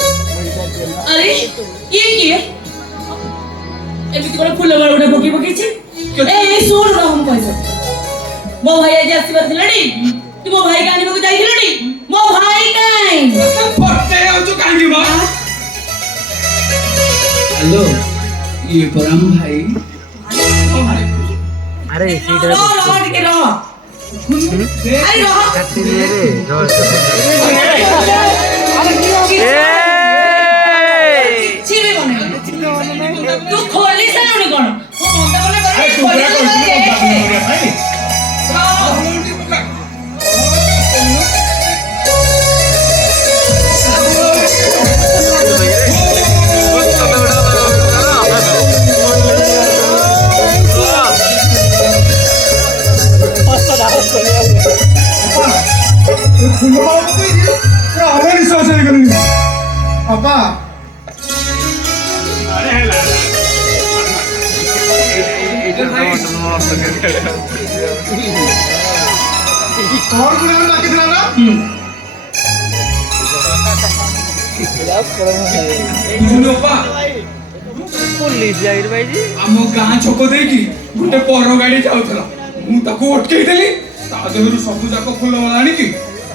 अरे ये क्या एमिति कोन फुल बड़ पकी पकी छी ए सुन रहा हम पैसा मो भाई आज आसीबार थिलडी तू मो भाई कानी को जाई थिलडी मो भाई काई फटे हो जो कानी बा हेलो ये परम भाई अरे सीट रे रह के रह अरे रह कत्ती रे छिबे कोने तू खोली सलोनी कोन ओ मंदा कोने करे भाई पापा पुलिस जाई भाई जी आम गाँ छक देकी गोटे पर गाड़ी जाऊला मुझे अटकई देली सब जाक फुल आनिकी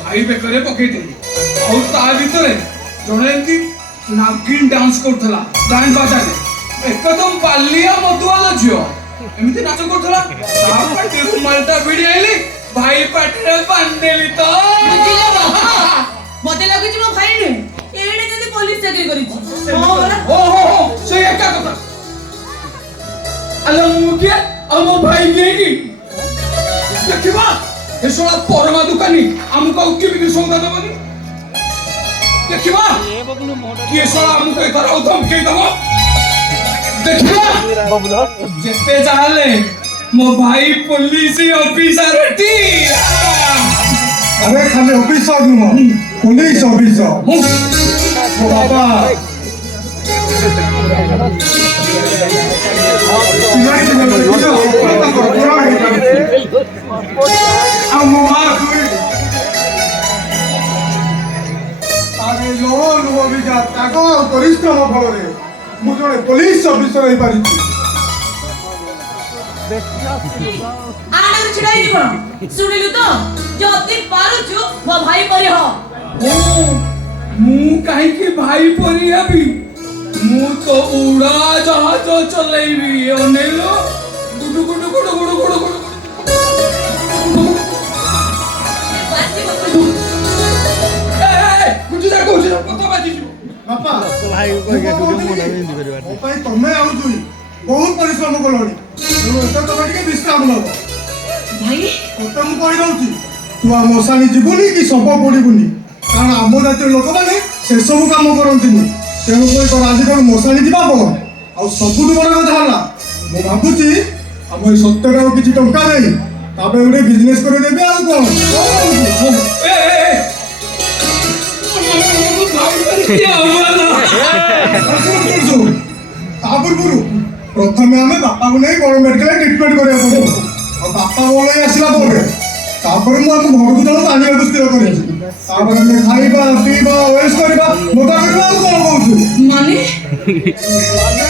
भाई बेकर पकईदेली आर जड़े एमती नागिन डांस करथला बैंड बाजारे एकदम पालिया मधुआला झियो एमती नाच करथला पार्टी रुमालटा भिड़ी आइली भाई पाटरे बांधेली तो बुझिला बाबा मते लागु छी मो भाई ने एडे जदी पुलिस चाकरी करी छी हो से एका कथा अल्लाह मुके अमो भाई गेगी देखिबा ए सोला परमा दुकानी हमको केबी सौदा देबनी देखिबा ये सोला हमको इधर आओ धमकी दबो देखिबा बबुला जेते जाले मो भाई पुलिस ऑफिसर टी अरे खाली ऑफिसर नु पुलिस ऑफिसर ओ बाबा अरे लोन वो भी जाता को परिश्रम फल मु जड़े पुलिस ऑफिसर हो पारि आने छिड़ाई दिबो सुनिलु तो जति पारुछु मो भाई परि हो मु काहे के भाई परी अभी मु तो उड़ा जहाज चलेबी अनेलो गुडु गुडु गुडु गुडु गुडु गुडु कुछ जा कतो बाजी बापा भाई को के टुडे मोना में दी परिवार ओ भाई तमे आउ जुई बहुत परिश्रम करलोनी तो तमे टिके विश्राम लो भाई कतम कहि दउची तू आ मसानी जीवनी कि सब पडिबुनी कारण आम जातिर लोक माने से सब काम करंतिनी तेणु कोई तो आज कोन मसानी दिबा को आ सबुठु बड़ कथा हला मो भाबुची हम ए सत्तर किछि टंका देई ताबे उडे बिजनेस करे देबे आ कोन प्रथमे आम बापा को नहीं बड़ मेडिकल ट्रिटमेंट करा और बापा बड़े आसला तापर मु हम घर को जण आनिया को स्थिर करी तापर हम खाइबा पीबा वेस्ट करबा मोटा करबा आ कोन कहू माने माने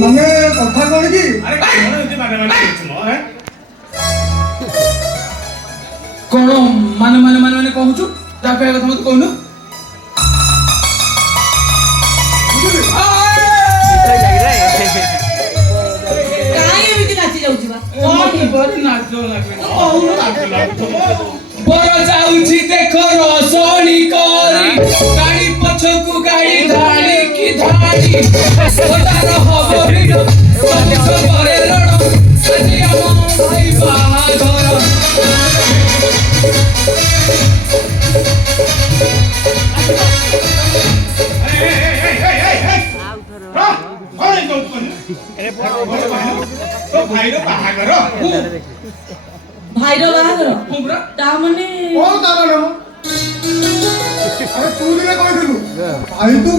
माने कथा कोन की अरे ତା ପାଇଁ କଥା ମତେ କହୁନୁ କାଇଁ ଏମିତି ନାଚି ଯାଉଛି ବା ବର ଯାଉଛି ଦେଖ ରସଣି କରି ଗାଡି ପଛକୁ ଗାଡି ଧାଡି କି ଧାଡି ତାର ହବ ଭିଡ ପରେ ରଣ ଆଜି ଆମ ଭାଇ ବାହାଘର ଭାଇର ବାହାଘର ତା ମାନେ କଣ ତା ମାନେ ଆରେ ତୁ ଦିନେ କହିଥିଲୁ ଭାଇ ତୁ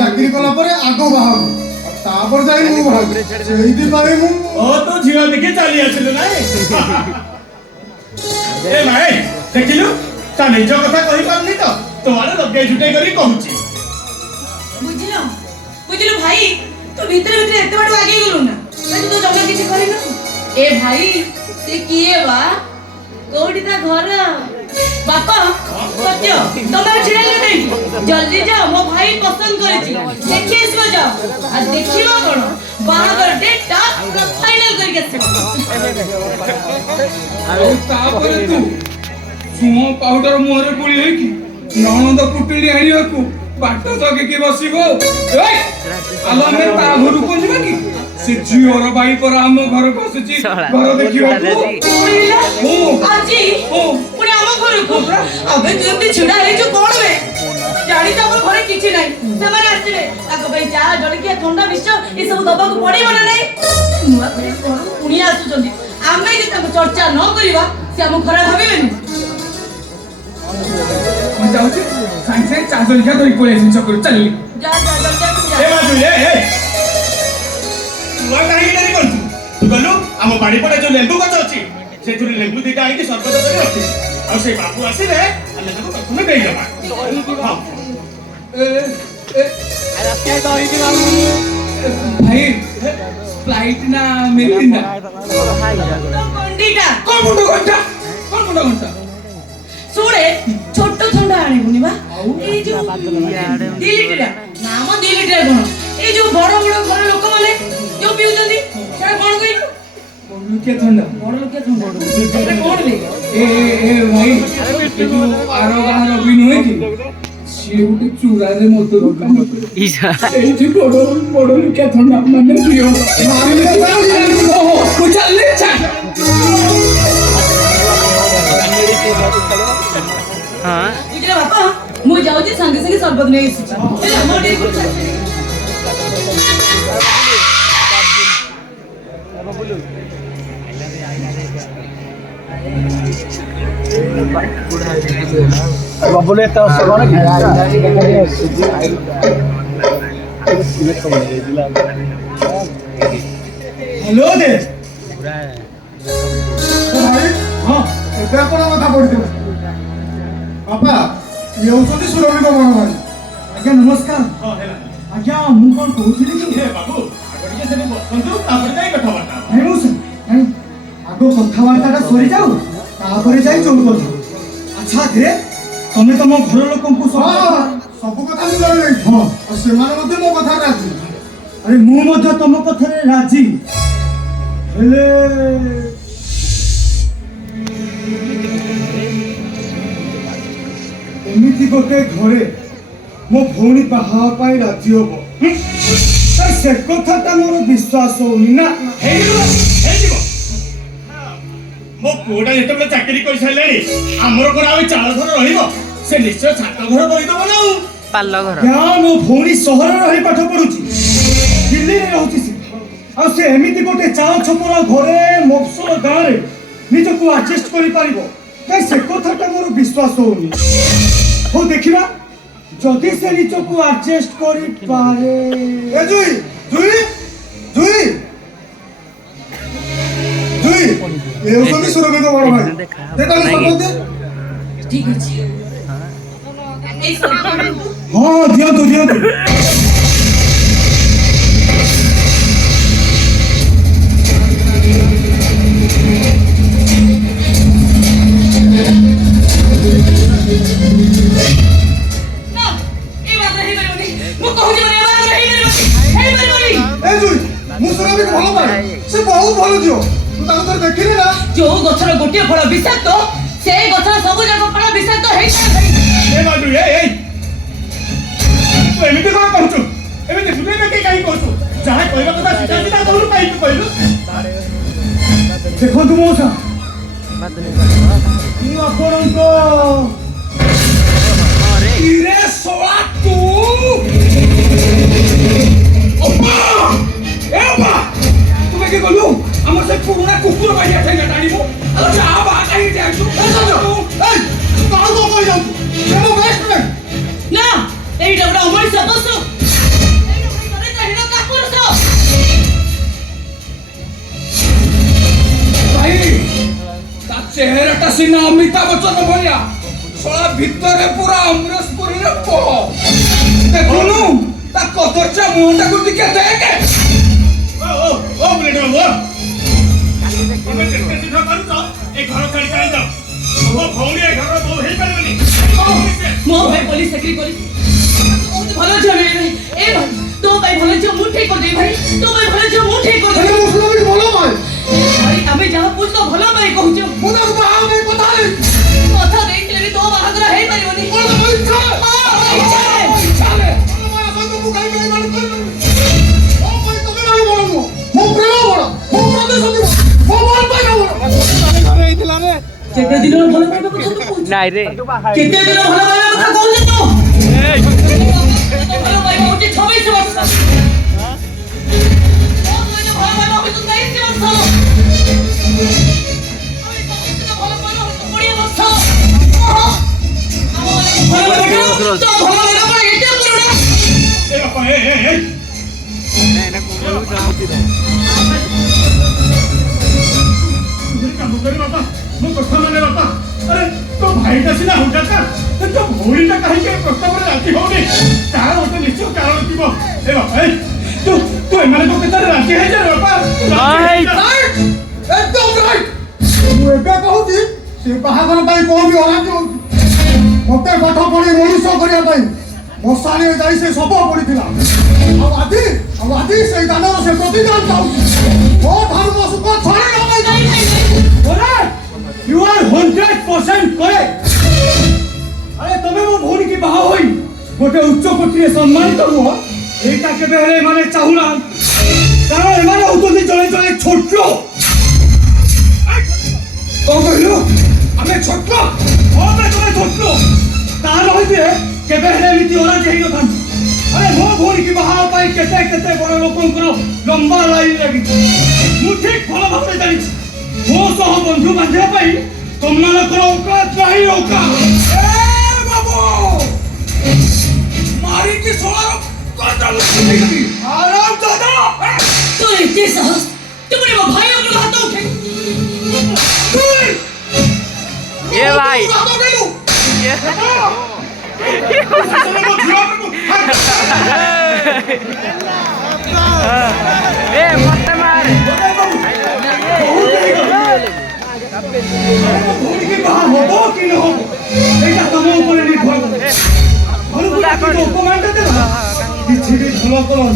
ଚାକିରି କଲା ପରେ ଆଗ ବାହାବୁ ତାପରେ ଯାଇ ମୁଁ ବାହାବୁ ସେଇଥିପାଇଁ ମୁଁ ତୁ ଝିଅ ଦେଖି ଚାଲି ଆସିଲୁ ନାଇଁ ଏ ଭାଇ ଦେଖିଲୁ ତା ନିଜ କଥା କହିପାରୁନି ତ ତୋ ଆଡେ ଲଗେଇ ଝୁଟେଇ କରି କହୁଛି ବୁଝିଲ ଭାଇ ତୁ ଭିତରେ ଏତେ ବାଟ ଆଗେଇ ଗଲୁ ନା ତୁ ଜମା କିଛି କରିନୁ ଏ ଭାଇ ସେ କିଏ ବା କୋଉଠି ତା ଘର ବାପା ସତ୍ୟ ତମେ ଛିଡାଇଲେ ନାହିଁ ଜଲ୍ଦି ଯାଅ ମୋ ଭାଇ ପସନ୍ଦ କରିଛି ଦେଖି ଆସିବ ଯାଅ ଆଉ ଦେଖିବ କଣ ବାହାଘର ଡେଟଟା ଫାଇନାଲ କରିକି ଆସିବ ଆଉ ତାପରେ ତୁ ସୁଅ ପାଉଡର ମୁହଁରେ ପୁଳି ହେଇକି ନଣନ୍ଦ ପୁଟୁଳି ଆଣିବାକୁ ବାଟ ଜଗିକି ବସିବ ଆଲୋ ଆମେ ତା ଘରକୁ ଯିବା କି ସେ ଝିଅର ଭାଇ ପରା ଆମ ଘରକୁ ଆସୁଛି ଘର ଦେଖିବାକୁ ଆଜି ପୁଣି ଆମ ଘରକୁ ଆବେ ତୁ ଏମିତି ଛିଡା ହେଇଛୁ କଣ ବେ ଜାଣିଛ ଆମ ଘରେ କିଛି ନାହିଁ ସେମାନେ ଆସିବେ ତାଙ୍କ ପାଇଁ ଚା ଜଳଖିଆ ଥଣ୍ଡା ବିଷ ଏସବୁ ଦବାକୁ ପଡିବ ନା ନାହିଁ ନୂଆ କରି ଘରକୁ ପୁଣି ଆସୁଛନ୍ତି ଆମେ ଯଦି ତାଙ୍କୁ ଚର୍ଚ୍ଚା ନ କରିବା ସେ ଆମକୁ ଖରାପ ଭାବିବେନି ମୁଁ ଯାଉଛି ସାଙ୍ଗେ ସାଙ୍ଗେ ଚା ଜଳଖିଆ ଧରିକି ପଳେଇ ଆସିବି ଛକରୁ ଚାଲିଲି ଯା ଯା ଜଲ୍ଦି ଏ ମାଜୁ ଏ ତୁ ଆଉ କାହିଁକି ଡେରି କରୁଛୁ ତୁ ଗଲୁ ଆମ ବାଡି ପଟେ ଯୋଉ ଲେମ୍ବୁ ଗଛ ଅଛି ସେଥିରୁ ଲେମ୍ବୁ ଦିଟା ଆଣିକି ସର୍ବତ କରି ରଖିବୁ ଆଉ ସେଇ ବାବୁ ଆସିଲେ ଆମେ ତାକୁ ପ୍ରଥମେ ଦେଇଦେବା ଭାଇ ସ୍ପ୍ରାଇଟ୍ ନା ମିରିଣ୍ଡା କଣ୍ଡିଟା କଣ ମୁଣ୍ଡ ଘଣ୍ଟା ଶୁଣେ ଛୋଟ ଥଣ୍ଡା ଆଣିବୁନି ବା ଏଇ ଯୋଉ 2 ଲିଟର ନାମ 2 ଲିଟର କଣ ଏଇ ଯୋଉ ବଡ ବଡ ଘର ଲୋକମାନେ ଯୋଉ ପିଉଛନ୍ତି ସେଟା କଣ କହିଲୁ ଲୋକିଆ ଥଣ୍ଡା ବଡ ଲୋକିଆ ଥଣ୍ଡା ସେଟା କଣ ବେ ଏ ଭାଇ ଏ ଯୋଉ ଆର ଗାଁର ବି ନୁହେଁ କି ସିଏ ଗୋଟେ ଚୁରାରେ ମଦ ଦୋକାନ ଏଇଠି ବଡ ଲୋକିଆ ଥଣ୍ଡା ମାନେ ପିଅ ମୁଁ ଚାଲିଲି ବୁଝିଲେ ବାପା ମୁଁ ଯାଉଛି ସାଙ୍ଗେ ସାଙ୍ଗେ ସର୍ବତ ନେଇ ଆସୁଛି ହେଲା ମୋ ଟିକେ ବବୁଲ ଏତେ ଅସ କଣ କି ହ୍ୟାଲୋ ଦେ ଭାଇ ହଁ ଏବେ ଆପଣ କଥା ପଢିଥିଲେ ବାପା ଇଏ ହଉଛନ୍ତି ସୁରଭିଙ୍କ ବଡ଼ ଭାଇ ଆଜ୍ଞା ନମସ୍କାର ହଁ ହେଲା ଆଜ୍ଞା ମୁଁ କଣ କହୁଥିଲି କି ଏ ବାବୁ ଆଗ ଟିକେ ସେଠି ବସନ୍ତୁ ତାପରେ ଯାଇ କଥାବାର୍ତ୍ତା ନାଇଁ ମୁଁ ନାଇଁ ଆଗ କଥାବାର୍ତ୍ତାଟା ସରିଯାଉ ତାପରେ ଯାଇ ଚଳୁ କଥା ଆଚ୍ଛା ଦେ ତମେ ତମ ଘର ଲୋକଙ୍କୁ ସବୁ କଥା ମୁଁ ଜାଣିବି ହଁ ଆଉ ସେମାନେ ମଧ୍ୟ ମୋ କଥାରେ ରାଜି ଆରେ ମୁଁ ମଧ୍ୟ ତମ କଥାରେ ରାଜି ହେଲେ ଏମିତି ଗୋଟେ ଘରେ ମୋ ଭଉଣୀ ବାହା ପାଇଁ ରାଜି ହବ ସେ କଥାଟା ମୋର ବିଶ୍ୱାସ ହଉନି ନା ହେଇଯିବ ମୋ ପୁଅଟା ଯେତେବେଳେ ଚାକିରି କରିସାରିଲାଣି ଆମର କଣ ଆଉ ଚାଳ ଘର ରହିବ ସେ ନିଶ୍ଚୟ ଛାତ ଘର କରିଦବ ନା ପାଲ ଘର ମୋ ଭଉଣୀ ସହରରେ ରହି ପାଠ ପଢୁଛି ଦିଲ୍ଲୀରେ ରହୁଛି ସେ ଆଉ ସେ ଏମିତି ଗୋଟେ ଚାଳ ଛପର ଘରେ ମଫସଲ ଗାଁରେ ନିଜକୁ ଆଡଜଷ୍ଟ କରିପାରିବ କାଇଁ ସେ କଥାଟା ମୋର ବିଶ୍ୱାସ ହଉନି ହଉ ଦେଖିବା ଯଦି ସେ ନିଜକୁ ଆଡଜଷ୍ଟ କରିପାରେ ଏ ଜୁଇ ଜୁଇ ଜୁଇ ଜୁଇ ଏ ହଉଛନ୍ତି ସୁରଭିଙ୍କ ବଡ଼ ଭାଇ ଦେଖାଲି ସର୍ବତ ଠିକ ଅଛି ଏଇ ସର୍ବତ ହଁ ଦିଅନ୍ତୁ ଦିଅନ୍ତୁ ମୁଁ ସୁରଭିକୁ ଭଲ ପାଏ ସେ ବହୁତ ଭଲ ଝିଅ ତୁ ତାକୁ ଥରେ ଦେଖିଲି ନା ଯୋଉ ଗଛର ଗୋଟିଏ ଫଳ ବିଷାକ୍ତ ସେ ଗଛର ସବୁ ଯାକ ଫଳ ବିଷାକ୍ତ ହେଇଥାଏ ଏ ବାବୁ ଏ ତୁ ଏମିତି କଣ କହୁଛୁ ଏମିତି ବୁଝେଇ ଦେଖି କାହିଁ କହୁଛୁ ଯାହା କହିବା କଥା ସିଧା ସିଧା କହୁନୁ କାହିଁକି କହିଲୁ ଦେଖନ୍ତୁ ମଉସା ମୁଁ ଆପଣଙ୍କ ଇରେ ଶଳା ତୁ ଅପା ଏ ଅପା ତୁମେ কি গলু আমার সে পুরোনা কুকুর বাড়িয়া থেকে টানিবো আর যা বা কাই যাইছো এই কাল তো কই যাও এমন বেস্ট ফ্রেন্ড না এইটা ওটা আমার সদস্য ভাই তার চেহারাটা সিনা অমিতাভ বচ্চন ভলিয়া শলা ভিতরে পুরা অমরেশ পুরীর প দেখুনু তা কতরচা মুহটাকে দিকে দেখে ଓ ବୁଲେଟ ବାବୁ ତମେ ଯେତେ ଶୀଘ୍ର ପାରୁଛ ଏ ଘର ଛାଡ଼ି ଚାଲି ଯାଅ ମୋ ଭଉଣୀ ଏ ଘରର ବୋହୂ ହେଇପାରିବନି ମୋ ଭାଇ ପୋଲିସ ଚାକିରି କରି ବହୁତ ଭଲ ଝିଅ ମିଳିବେ ଏ ଭାଇ ତୋ ପାଇଁ ଭଲ ଝିଅ ମୁଁ ଠିକ କରିଦେବି ଭାଇ ତୋ ପାଇଁ ଭଲ ଝିଅ ମୁଁ ଠିକ ହେଲେ କରିଦେବି ମୁଁ ସୁରଭିକୁ ଭଲ ପାଏ ଭାଇ ଆମେ ଯାହା ବୁଝ ତ ଭଲ ପାଇଁ କହୁଛୁ ମୁଁ ତାକୁ ବାହା ହେବି କଥା ହେଲି କଥା ଦେଇଥିଲେ ବି ତୋ ବାହାଘର ହେଇପାରିବନି ମୋର ତ ଇଚ୍ଛା ଚାଲେ ମୁଁ କାହିଁକି ଏଇ ମାନେ କରିବି ମୋ ପାଇଁ ତମେ ଭାଇ ବଡ଼ ନୁହଁ ମୋ ପ୍ରେମ ବଡ଼ ମୋ ପ୍ରତିଶ୍ରୁତି ମୋ ଭଲ ପାଇବା ବଡ଼ କେତେ ଦିନର ଭଲ ପାଇବା କଥା ତୁ କହୁଛୁ ନାଇଁ ରେ କେତେ ଦିନ ଭଲ ପାଇବା କଥା କହୁଛୁ ତୁ ଭଲ ପାଇବା ହଉଛି 26 ବର୍ଷ ଭଲ ପାଇବା ହଉଛି 23 ବର୍ଷ ଭଲ ପାଇବା ହଉଛି 20 ବର୍ଷ ଭଲ ପାଇବା ତ ଭଲ ପାଇବା ପରେ ଏତେ ପୁରୁଣା ଏ ବାପା ଏ କାମ କରି ବାପା ମୋ କଥା ମାନେ ବାପା ଆରେ ତୋ ଭାଇଟା ସିନା ହୁଟାଟା ତୋ ଭଉଣୀଟା କାହିଁକି ଏ ପ୍ରସ୍ତାବରେ ରାଜି ହଉନି ତାର ଗୋଟେ ନିଶ୍ଚୟ କାରଣ ଥିବ ଏ ବାପା ତୁ ଏମାନଙ୍କ ଭିତରେ ରାଜି ହେଇଯା ବାପା ଏକଦମ ରାଇଟ୍ ମୁଁ ଏବେ କହୁଛି ସେ ବାହାଘର ପାଇଁ କଣ ବି ଅରାଜି ହଉଛି ମତେ ପାଠ ପଢି ମଣିଷ କରିବା ପାଇଁ ମଶାଣିରେ ଯାଇ ସେ ଶବ ପଡିଥିଲା ଆଉ ଆଜି ସେଇ ଦାନର ସେ ପ୍ରତିଦାନ ଚାହୁଁଛି ମୋ ଠାରୁ ମୋ ସୁଖ ଛଡେଇ ନେବା ପାଇଁ You are 100% correct. अरे तमे मो भौणी की बाहा होई गोटे उच्च कोटिरे सम्मानित हुआ एटा केबे हेले माने चाहुना कारण एमाने होतोनी जळे जळे छोटलो कौन कहलु हमें छोटलो ओबे तमे छोटलो तार होइते केबे हेले एमिति ओरा जेहि नथान अरे मो भौणी की बाहा पाई केते केते बड़ लोकंकर लंबा लाइन लागि मु ठीक भलो भाबे जानि ମୋ ସହ ବନ୍ଧୁ ବାନ୍ଧିବା ପାଇଁ ତମମାନଙ୍କର ଔକାତ ନାହିଁ ଔକାତ ए बाबू मारी की सोळा कटल निकली ଆରାମ ଦାଦା तो इतने साहस तुमने वो भाई अपने हाथों उठे ए भाई ए मत मार ভৌণী কি বাহা হবো কি নহব এটা তোমার উপরে নির্ভর করে ভালো করে অপমানটা দেবা কিছু কি ভালো করুন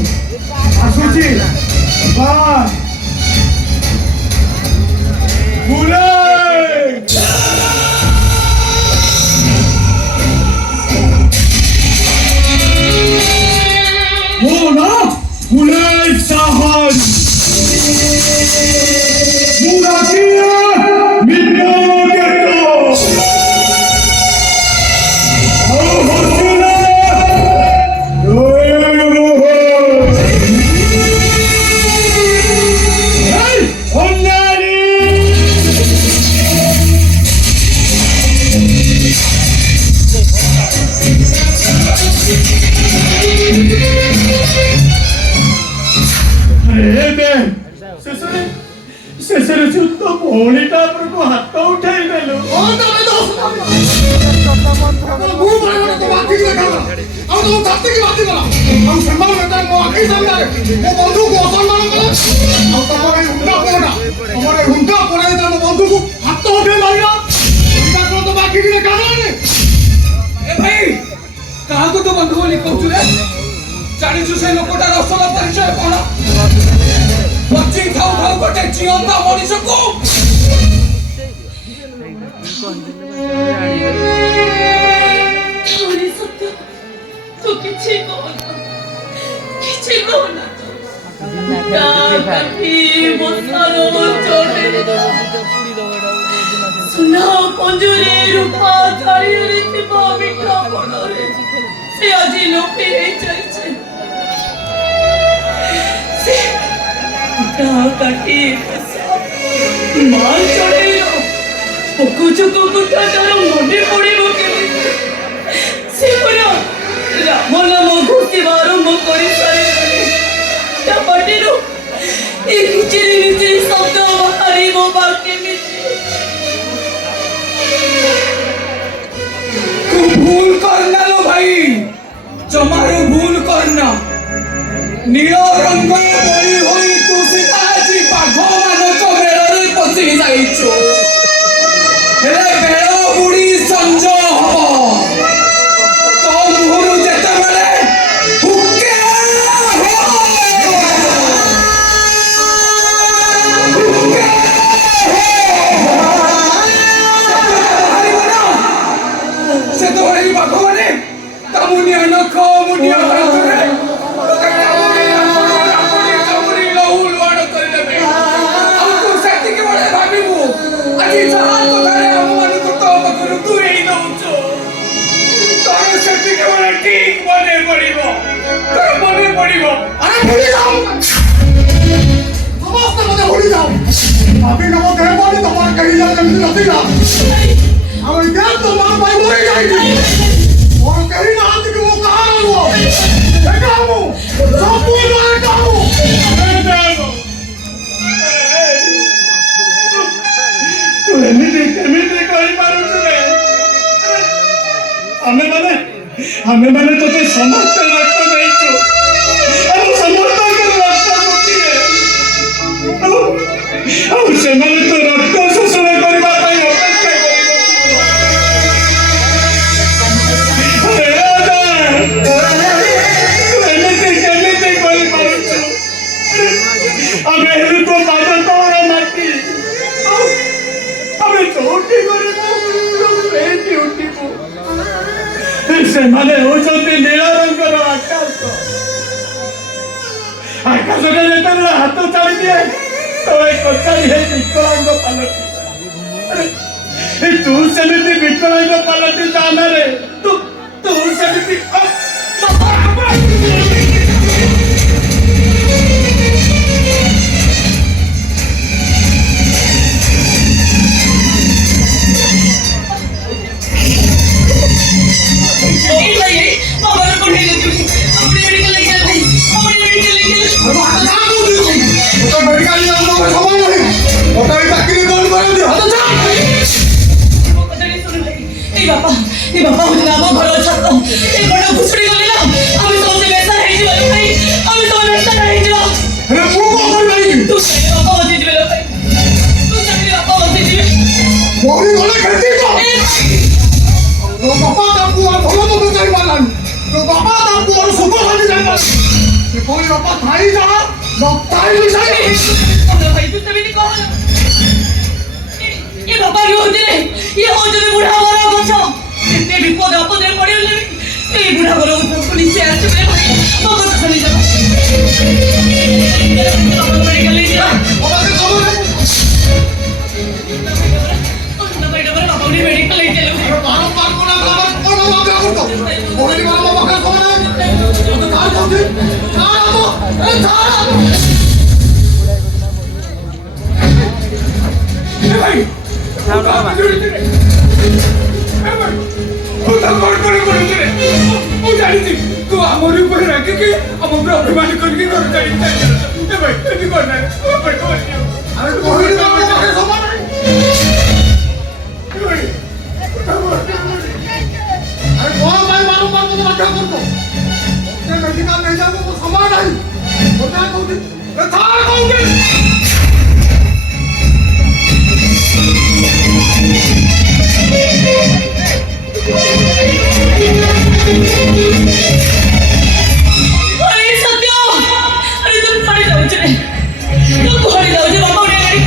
আসুছি বাই বুলে ও না বুলে সাহস মুরাকিয়া ଶେଷରେ ଶୁଦ୍ଧ ଭଉଣୀଟା ଉପରକୁ ହାତ ଉଠେଇ ଦେଲୁ ମୁଁ କହିବାର ତ ବାନ୍ଧିକି ଦେଖାଗଲା ଆଉ ତମ ଛାତିକି ବାନ୍ଧିଗଲା ଆଉ ସେମାନେ ଯେତେବେଳେ ମୋ ଆଖି ସାମ୍ନାରେ ମୋ ବନ୍ଧୁକୁ ଅସମ୍ମାନ କଲେ ଆଉ ତମର ଏଇ ହୁଣ୍ଡା ପୋଡ଼ା ଯେତେବେଳେ ମୋ ବନ୍ଧୁକୁ ହାତ ଉଠେଇ ମାରିଲା ସେଇଟା କଣ ତ ବାନ୍ଧିକି ଦେଖାଗଲାନି ए भाई कहा को तो बंधु बोली कहू रे जानिछु से लोकटा रसला परिचय कोन ନିଅନ୍ତା ମଣିଷକୁ अरे सत्य तू किसी को ना काठी बोसारो चोरे सुना पंजुरे रूपा थारी रे थिबा मिठा बनरे से आजी लोपे चलছে से काठी माल चोरे पकु चुकु कुटा तार मने पड़िबो केमिति से पुरा राम नाम घोषिबा आरंभ करि सारे ता पाटिरु ए किचिरी मिचिरी शब्द बाहरिबो बा केमिति तू भूल करना लो भाई जमारो भूल करना नील रंग बड़ी होई तू सीता जी बाघ मान मेଳରେ पसी जाइछु हेले बेଳ बुड़ी संज हब तो मुहरु जेते बेले हुके से तो वही बाघ माने कामुनिया नख मुनिया हातरे अभी नमो कहे बोली तुम्हारे कहीं जा कहीं नहीं जा हमारी क्या तुम्हारे भाई बोले जाएगी और कहीं ना आती कि वो कहाँ है वो देखा वो सब बोल रहा है कहाँ वो तू एमिति कहि पारुछु रे हमें माने तो ते समस्त रक्त देइछु हम समस्त के रक्त मुक्ति ଆଉ ସେମାନେ ତ ରକ୍ତ ଶୋଷଣ କରିବା ପାଇଁ ଅପେକ୍ଷା କେମିତି କରିପାରୁଛୁ ଆମେ ହେଲୁ ତୋ ପାଦ ତଳର ମାଟି ଆମେ ଚଉଠି କରିବୁ ସେଇଠି ଉଠିବୁ ସେମାନେ ହେଉଛନ୍ତି ନୀଳ ରଙ୍ଗର ଆକାଶରେ ଯେତେବେଳେ ହାତ ଚାଲି ଦିଏ तो एक कोचारी है विकलांग पालटी तू सेमिति विकलांग पालटी जाना रे तू सेमिति बापा मुझे नाम घर छत ए बड़ा घुसड़ी गले ना हम तो से वैसा है जी वाला भाई हम तो वैसा है जी अरे वो कौन कर रही तू सही बापा मत जी वाला भाई तू सही बापा मत जी मोरी गले खेती को तो बापा का पुआ भलो तो जाई मानन तो बापा का पुआ सुबह खाली जाई मानन ये कोई बापा खाई जा बताई नहीं सही अरे भाई तू तभी नहीं कहो ये बापा क्यों होते रे ये हो जो बुढ़ा वाला बच्चा इतने विपद आपदे पड़े ले ए बुढ़ा वाला को पुलिस से आते मेरे भाई बाबा तो चली जा बाबा मेडिकल ले जा बाबा के खबर है ना बेटा मेरे बाबा ने मेडिकल ले चलो बारो पार को ना बाबा को बाबा क्या करतो मोरी वाला बाबा का खबर है तो कहां जाते कहां आ तो ए थारा ए भाई तू आमरी ऊपर रखिकी हम अभिमान करके घर जाई ए भाई एती करना अरे मोरी बाबा के खबर है अरे कौन भाई बारो पार को क्या करतो ये मेडिकल ले जाओ तो समान नहीं होता है कौन ए थारा कौन अरे सत्य अरे तुम पड़े जाओ चले तुम पड़े जाओ जे बाबा ने गाड़ी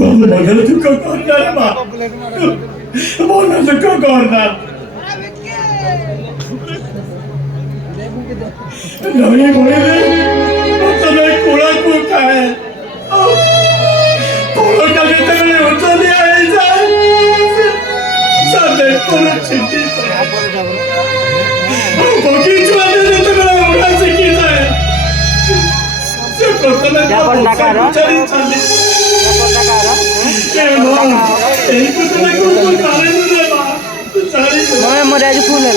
মনে দুঃখ করলাম মা, মনে দুঃখ করলাম। নই বলে তবে কোড়া কোথায় কোড়া কাজে তেমনি উঠলে আই যায় সাথে কোনো চিঠি বগিচু আতে যেতে গেলে ওরা শিখি যায় সে প্রথমে চালি চালি এই প্রথমে কোনো কারণ নেই মা চালি मोरे आज फूल है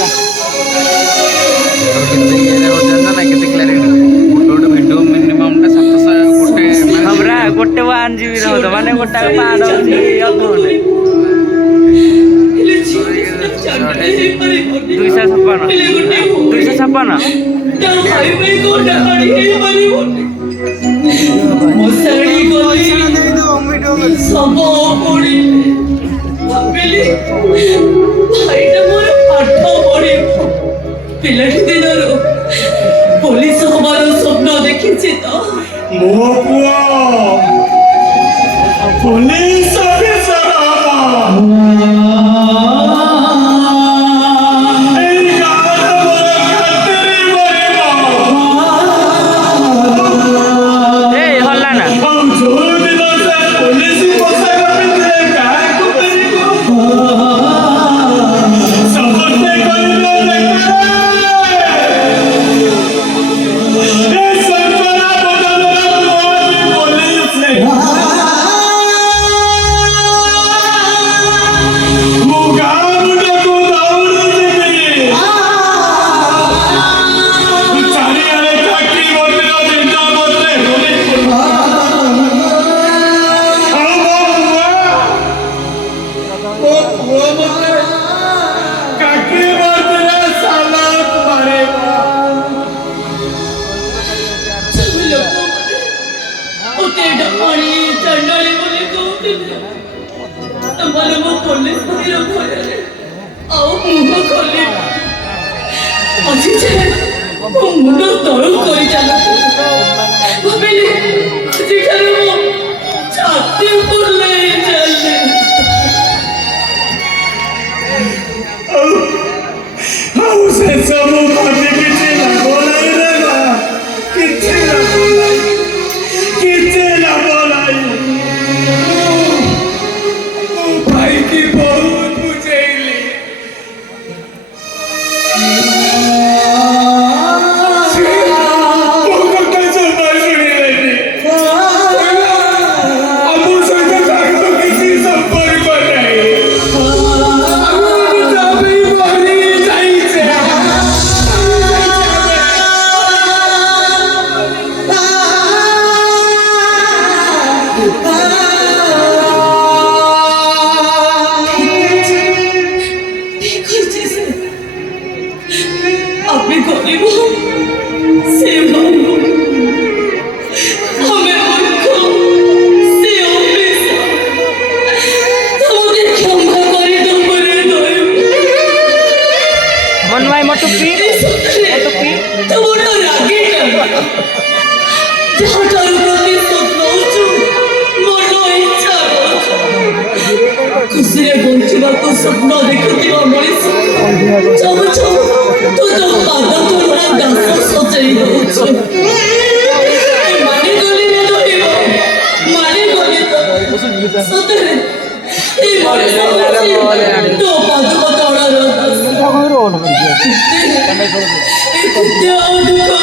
गोटे 1 GB रहो माने गोटा 5 पिलाटी दिनर पुलिस हमार स्वप्न देखी तो ମୋ ପୁଅ ପୋଲିସ ଅଫିସର ଏଇ ଗାଁର ମୋର ଖାତିର କରିବ ए हल्ला ना ଆଉ ଯୋଉ ଦିନ ସେ ପୋଲିସ ପୋଷାକ ପିନ୍ଧେ କାହାକୁ କରିବ ସମସ୍ତେ କହିବେ मुंड तल कर छाती बुले चले से सब भाभी किसी ना बोलाई रे बा किसी ना बोलाई भाई की बहुत बुझेली स्वप्न देखुवा मनीष जब जब तू तो पाद तोड़ा गास सजाई दउछ माने गली रे दइबो माने गली तो सतरे ए मनीष तो पाद तोड़ा रो ए कुत्ते दुख